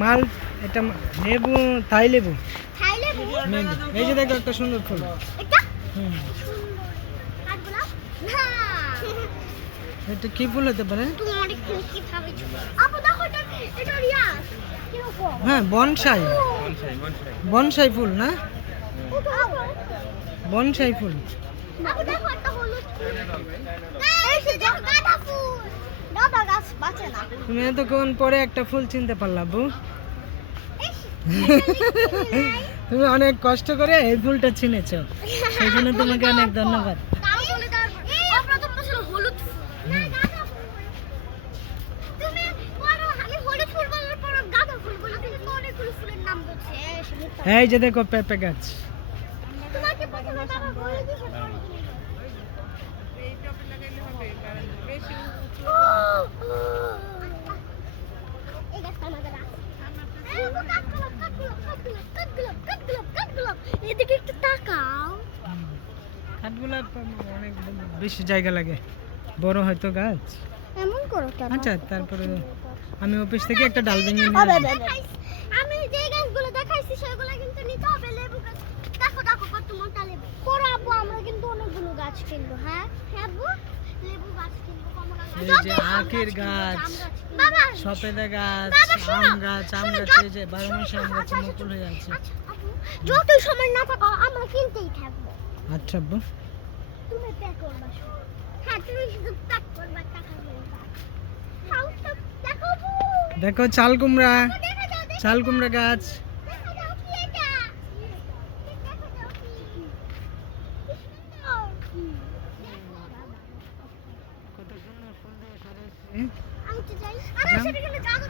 মাল এটা লেবু, থাই লেবু। থাই লেবু? maybe। এই যে দেখো একটা সুন্দর ফুল। এটা? হুম। কাঠগোলাপ? না। এটা কি ফুল হতে পারে? তুমি অনেক কি ভাবেছো? আপু দেখো এটা রিয়াজ। কিরকম? হ্যাঁ, বনসাই। বনসাই ফুল না? বনসাই ফুল। আপু দেখো একটা হলুদ ফুল। এই যে দেখো গাঁদা ফুল। গাঁদা গাছ বাঁচে না। তুমি এতক্ষণ পরে একটা ফুল চিনতে পারলা বউ। তুমি অনেক কষ্ট করে এই ফুলটা চিনেছো, সেই জন্য তোমাকে অনেক ধন্যবাদ। তাও বলে দাও। এই প্রথম বছর হলুদ ফুল। না গাঁদা ফুল। তুমি বলো আমি হলুদ ফুল বলার পর গাঁদা ফুল বলে তুমি তো অনেকগুলো ফুলের নাম বলছো। এই যে দেখো পেঁপে গাছ। তোমাকে প্রথমে বাবা বলে দিয়েছে এই গাছটা আমাদের আছে। এদিকে একটু তাকাও। কাঠগোলাপ অনেক বেশি জায়গা লাগে, বড় হয়তো গাছ। এমন করো কেন? আচ্ছা, তারপরে আমি অফিস থেকে একটা ডাল ভেঙে নিয়ে আমি যে গাছগুলো দেখাইছি সেগুলো কিন্তু নিতে হবে। লেবু গাছ দেখো দেখো কত মোটা লেবু। পরে আব্বু আমরা কিন্তু অনেকগুলো গাছ কিনবো। হ্যাঁ হ্যাঁ আব্বু, লেবু গাছ কিনবো, কমলা গাছ, এই যে আখের গাছ, বাবা সপেদা গাছ, আম গাছ, আম গাছ, এই যে 12 মাসে আম গাছে মুকুল হয়ে আছে। আচ্ছা আব্বু, যতই সময় না থাকো আমরা কিনতেই থাকবো। আচ্ছা আব্বু। তুমি প্যাক করবা শুধু। হ্যাঁ তুমি শুধু প্যাক করবা, টাকা বলবা। হাউসটা দেখো আব্বু। দেখো চাল কুমড়া, দেখা যাও দেখা চাল কুমড়া গাছ। যাও কি এটা? দেখা যাও কি? কি সুন্দর। কত সুন্দর ফুল দিয়ে সাজাইছে। আমি তো যাই। আমরা সেটা কিন্তু জাদু